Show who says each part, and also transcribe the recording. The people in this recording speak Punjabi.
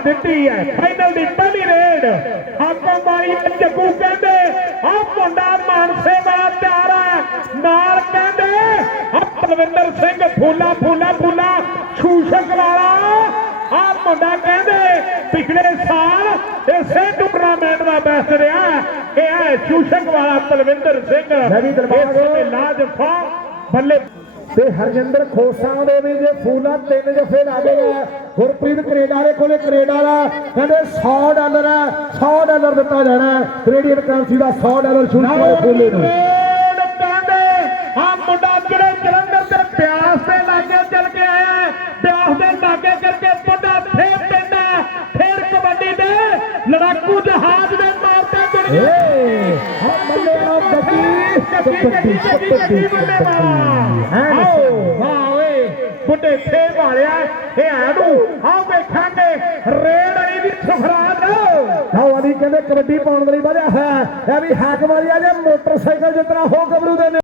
Speaker 1: ਚੁੱਕੀ ਹੈ। ਫਾਈਨਲ ਦੀ ਪਹਿਲੀ ਰੇਡ। ਆਪਾਂ ਮਾਰੀ ਹੈ ਜੱਗੂ ਕਹਿੰਦੇ ਆ ਮੁੰਡਾ ਮਾਨਸੇ ਵਾਲਾ ਤਿਆਰ ਹੈ। ਨਾਲ ਕਹਿੰਦੇ ਆ ਸਿੰਘ ਫੂਲਾ ਫੂਲਾ ਫੂਲਾ ਛੂਸ਼ਕ ਵਾਲਾ। ਆ ਮੁੰਡਾ ਕਹਿੰਦੇ ਪਿਛਲੇ ਸਾਲ ਇਸੇ ਟੂਰਨਾਮੈਂਟ ਦਾ ਬੈਸਟ ਰਿਹਾ ਇਹ ਹੈ ਛੂਸ਼ਕ ਵਾਲਾ ਬਲਵਿੰਦਰ ਸਿੰਘ।
Speaker 2: ਮੈਂ ਵੀ ਦਰਬਾਰ
Speaker 1: ਲਾਜਫਾ ਬੱਲੇ
Speaker 2: ਤੇ ਹਰਜਿੰਦਰ ਖੋਸਾਂ ਦੇ ਵੀ ਜੇ ਫੂਲਾ ਤਿੰਨ ਜਫੇ ਲਾਗੇਗਾ ਗੁਰਪ੍ਰੀਤ ਕੈਨੇਡਾ ਵਾਲੇ ਕੋਲੇ ਕੈਨੇਡਾ ਦਾ ਕਹਿੰਦੇ 100 ਡਾਲਰ ਹੈ 100 ਡਾਲਰ ਦਿੱਤਾ ਜਾਣਾ ਕੈਨੇਡੀਅਨ ਕਰੰਸੀ ਦਾ 100 ਡਾਲਰ ਸ਼ੁਰੂ ਹੋਏ ਫੂਲੇ ਨੂੰ।
Speaker 1: ਕਹਿੰਦੇ ਆ ਮੁੰਡਾ ਜਿਹੜੇ ਜਲੰਧਰ ਤੇ ਦੇ ਲਾਗੇ ਚੱਲ ਕੇ ਆਇਆ ਹੈ। ਬਿਆਸ ਦੇ ਲਾਗੇ ਕਰਕੇ ਮੁੰਡਾ ਫੇਰ ਪੈਂਦਾ ਹੈ। ਫੇਰ ਕਬੱਡੀ ਦੇ ਲੜਾਕੂ ਜਹਾਜ਼ ਦੇ ਤੌਰ ਤੇ ਜੁੜ ਗਿਆ।
Speaker 2: ਹਾਂ ਬੱਲੇ ਆ ਗੱਡੀ
Speaker 1: ਕੱਟੀ ਕੱਟੀ ਕੱਟੀ ਬੱਲੇ ਵਾਹ ਓਏ ਬੁੱਢੇ ਫੇ ਵਾਲਿਆ ਇਹ ਆੜੂ ਆਓ ਵੇਖਾਂਗੇ ਰੇਡ ਵਾਲੀ ਦੀ ਸੁਖਰਾਜ
Speaker 2: ਲਓ ਅਲੀ ਕਹਿੰਦੇ ਕਬੱਡੀ ਪਾਉਣ ਦੇ ਲਈ ਵਧਿਆ ਹੋਇਆ ਹੈ। ਇਹ ਵੀ ਹਾਕ ਵਾਲੀ ਆ ਜੇ ਮੋਟਰਸਾਈਕਲ ਜਿਤਨਾ ਹੋ ਗਬਰੂ ਦੇ